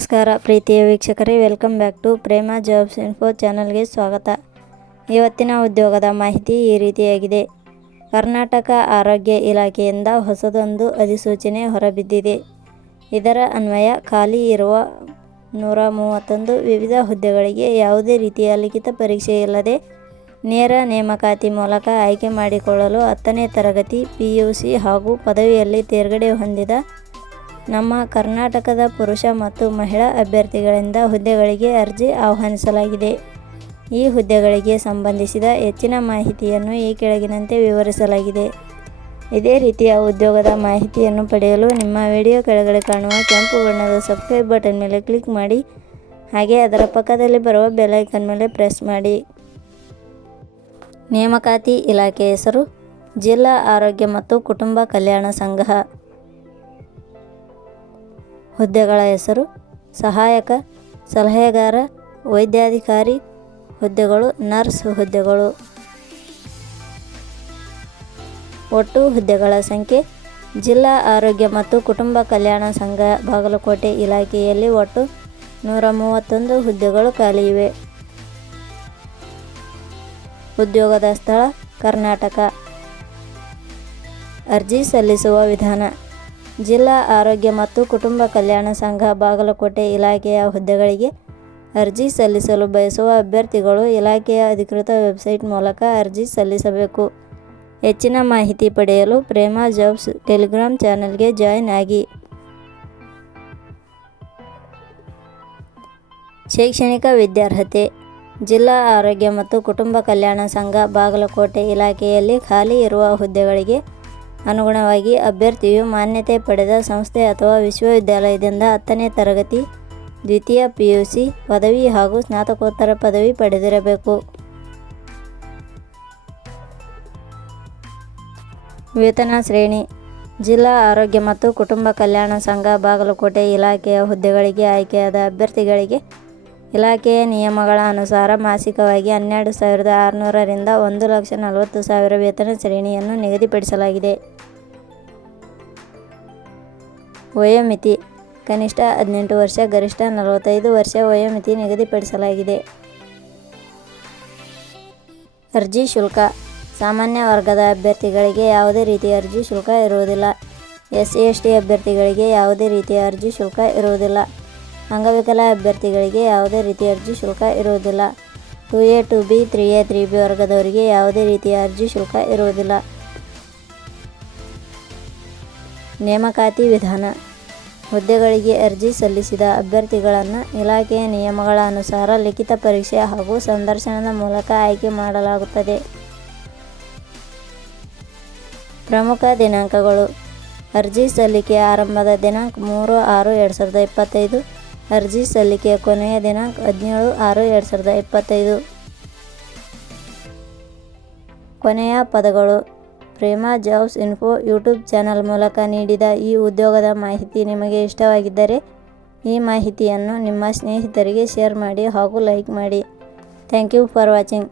ನಮಸ್ಕಾರ ಪ್ರೀತಿಯ ವೀಕ್ಷಕರೇ, welcome back to Prema jobs info ಚಾನಲ್ಗೆ ಸ್ವಾಗತ. ಇವತ್ತಿನ ಉದ್ಯೋಗದ ಮಾಹಿತಿ ಈ ರೀತಿಯಾಗಿದೆ. ಕರ್ನಾಟಕ ಆರೋಗ್ಯ ಇಲಾಖೆಯಿಂದ ಹೊಸದೊಂದು ಅಧಿಸೂಚನೆ ಹೊರಬಿದ್ದಿದೆ. ಇದರ ಅನ್ವಯ ಖಾಲಿ ಇರುವ 131 ವಿವಿಧ ಹುದ್ದೆಗಳಿಗೆ ಯಾವುದೇ ರೀತಿಯ ಲಿಖಿತ ಪರೀಕ್ಷೆ ಇಲ್ಲದೆ ನೇರ ನೇಮಕಾತಿ ಮೂಲಕ ಆಯ್ಕೆ ಮಾಡಿಕೊಳ್ಳಲು 10ನೇ ತರಗತಿ PUC ಹಾಗೂ ಪದವಿಯಲ್ಲಿ ತೇರ್ಗಡೆ ಹೊಂದಿದ ನಮ್ಮ ಕರ್ನಾಟಕದ ಪುರುಷ ಮತ್ತು ಮಹಿಳಾ ಅಭ್ಯರ್ಥಿಗಳಿಂದ ಹುದ್ದೆಗಳಿಗೆ ಅರ್ಜಿ ಆಹ್ವಾನಿಸಲಾಗಿದೆ. ಈ ಹುದ್ದೆಗಳಿಗೆ ಸಂಬಂಧಿಸಿದ ಹೆಚ್ಚಿನ ಮಾಹಿತಿಯನ್ನು ಈ ಕೆಳಗಿನಂತೆ ವಿವರಿಸಲಾಗಿದೆ. ಇದೇ ರೀತಿಯ ಉದ್ಯೋಗದ ಮಾಹಿತಿಯನ್ನು ಪಡೆಯಲು ನಿಮ್ಮ ವಿಡಿಯೋ ಕೆಳಗಡೆ ಕಾಣುವ ಕೆಂಪು ಬಣ್ಣದ ಸಬ್ಸ್ಕ್ರೈಬ್ ಬಟನ್ ಮೇಲೆ ಕ್ಲಿಕ್ ಮಾಡಿ, ಹಾಗೆ ಅದರ ಪಕ್ಕದಲ್ಲಿ ಬರುವ ಬೆಲ್ ಐಕಾನ್ ಮೇಲೆ ಪ್ರೆಸ್ ಮಾಡಿ. ನೇಮಕಾತಿ ಇಲಾಖೆ ಹೆಸರು ಜಿಲ್ಲಾ ಆರೋಗ್ಯ ಮತ್ತು ಕುಟುಂಬ ಕಲ್ಯಾಣ ಸಂಘ. ಹುದ್ದೆಗಳ ಹೆಸರು ಸಹಾಯಕ, ಸಲಹೆಗಾರ, ವೈದ್ಯಾಧಿಕಾರಿ ಹುದ್ದೆಗಳು, ನರ್ಸ್ ಹುದ್ದೆಗಳು. ಒಟ್ಟು ಹುದ್ದೆಗಳ ಸಂಖ್ಯೆ ಜಿಲ್ಲಾ ಆರೋಗ್ಯ ಮತ್ತು ಕುಟುಂಬ ಕಲ್ಯಾಣ ಸಂಘ ಬಾಗಲಕೋಟೆ ಇಲಾಖೆಯಲ್ಲಿ ಒಟ್ಟು 131 ಹುದ್ದೆಗಳು ಖಾಲಿ ಇವೆ. ಉದ್ಯೋಗದ ಸ್ಥಳ ಕರ್ನಾಟಕ. ಅರ್ಜಿ ಸಲ್ಲಿಸುವ ವಿಧಾನ. ಜಿಲ್ಲಾ ಆರೋಗ್ಯ ಮತ್ತು ಕುಟುಂಬ ಕಲ್ಯಾಣ ಸಂಘ ಬಾಗಲಕೋಟೆ ಇಲಾಖೆಯ ಹುದ್ದೆಗಳಿಗೆ ಅರ್ಜಿ ಸಲ್ಲಿಸಲು ಬಯಸುವ ಅಭ್ಯರ್ಥಿಗಳು ಇಲಾಖೆಯ ಅಧಿಕೃತ ವೆಬ್ಸೈಟ್ ಮೂಲಕ ಅರ್ಜಿ ಸಲ್ಲಿಸಬೇಕು. ಹೆಚ್ಚಿನ ಮಾಹಿತಿ ಪಡೆಯಲು ಪ್ರೇಮ ಜಾಬ್ಸ್ ಟೆಲಿಗ್ರಾಮ್ ಚಾನೆಲ್ಗೆ ಜಾಯಿನ್ ಆಗಿ. ಶೈಕ್ಷಣಿಕ ವಿದ್ಯಾರ್ಹತೆ. ಜಿಲ್ಲಾ ಆರೋಗ್ಯ ಮತ್ತು ಕುಟುಂಬ ಕಲ್ಯಾಣ ಸಂಘ ಬಾಗಲಕೋಟೆ ಇಲಾಖೆಯಲ್ಲಿ ಖಾಲಿ ಇರುವ ಹುದ್ದೆಗಳಿಗೆ ಅನುಗುಣವಾಗಿ ಅಭ್ಯರ್ಥಿಯು ಮಾನ್ಯತೆ ಪಡೆದ ಸಂಸ್ಥೆ ಅಥವಾ ವಿಶ್ವವಿದ್ಯಾಲಯದಿಂದ 10ನೇ ತರಗತಿ, ದ್ವಿತೀಯ PUC, ಪದವಿ ಹಾಗೂ ಸ್ನಾತಕೋತ್ತರ ಪದವಿ ಪಡೆದಿರಬೇಕು. ವೇತನ ಶ್ರೇಣಿ. ಜಿಲ್ಲಾ ಆರೋಗ್ಯ ಮತ್ತು ಕುಟುಂಬ ಕಲ್ಯಾಣ ಸಂಘ ಬಾಗಲಕೋಟೆ ಇಲಾಖೆಯ ಹುದ್ದೆಗಳಿಗೆ ಆಯ್ಕೆಯಾದ ಅಭ್ಯರ್ಥಿಗಳಿಗೆ ಇಲಾಖೆಯ ನಿಯಮಗಳ ಅನುಸಾರ ಮಾಸಿಕವಾಗಿ 12,600 ರಿಂದ 1,40,000 ವೇತನ ಶ್ರೇಣಿಯನ್ನು ನಿಗದಿಪಡಿಸಲಾಗಿದೆ. ವಯೋಮಿತಿ. ಕನಿಷ್ಠ 18 ವರ್ಷ, ಗರಿಷ್ಠ 45 ವರ್ಷ ವಯೋಮಿತಿ ನಿಗದಿಪಡಿಸಲಾಗಿದೆ. ಅರ್ಜಿ ಶುಲ್ಕ. ಸಾಮಾನ್ಯ ವರ್ಗದ ಅಭ್ಯರ್ಥಿಗಳಿಗೆ ಯಾವುದೇ ರೀತಿಯ ಅರ್ಜಿ ಶುಲ್ಕ ಇರುವುದಿಲ್ಲ. SC/ST ಅಭ್ಯರ್ಥಿಗಳಿಗೆ ಯಾವುದೇ ರೀತಿಯ ಅರ್ಜಿ ಶುಲ್ಕ ಇರುವುದಿಲ್ಲ. ಅಂಗವಿಕಲ ಅಭ್ಯರ್ಥಿಗಳಿಗೆ ಯಾವುದೇ ರೀತಿಯ ಅರ್ಜಿ ಶುಲ್ಕ ಇರುವುದಿಲ್ಲ. 2A, 2B, 3A, 3B ವರ್ಗದವರಿಗೆ ಯಾವುದೇ ರೀತಿಯ ಅರ್ಜಿ ಶುಲ್ಕ ಇರುವುದಿಲ್ಲ. ನೇಮಕಾತಿ ವಿಧಾನ. ಹುದ್ದೆಗಳಿಗೆ ಅರ್ಜಿ ಸಲ್ಲಿಸಿದ ಅಭ್ಯರ್ಥಿಗಳನ್ನು ಇಲಾಖೆಯ ನಿಯಮಗಳ ಅನುಸಾರ ಲಿಖಿತ ಪರೀಕ್ಷೆ ಹಾಗೂ ಸಂದರ್ಶನದ ಮೂಲಕ ಆಯ್ಕೆ ಮಾಡಲಾಗುತ್ತದೆ. ಪ್ರಮುಖ ದಿನಾಂಕಗಳು. ಅರ್ಜಿ ಸಲ್ಲಿಕೆ ಆರಂಭದ ದಿನಾಂಕ 3/6/2025. ಅರ್ಜಿ ಸಲ್ಲಿಕೆಯ ಕೊನೆಯ ದಿನಾಂಕ 17/6/2025. ಕೊನೆಯ ಪದಗಳು. ಪ್ರೇಮ ಜಾಬ್ಸ್ ಇನ್ಫೋ ಯೂಟ್ಯೂಬ್ ಚಾನಲ್ ಮೂಲಕ ನೀಡಿದ ಈ ಉದ್ಯೋಗದ ಮಾಹಿತಿ ನಿಮಗೆ ಇಷ್ಟವಾಗಿದ್ದರೆ ಈ ಮಾಹಿತಿಯನ್ನು ನಿಮ್ಮ ಸ್ನೇಹಿತರಿಗೆ ಶೇರ್ ಮಾಡಿ ಹಾಗೂ ಲೈಕ್ ಮಾಡಿ. Thank you for watching.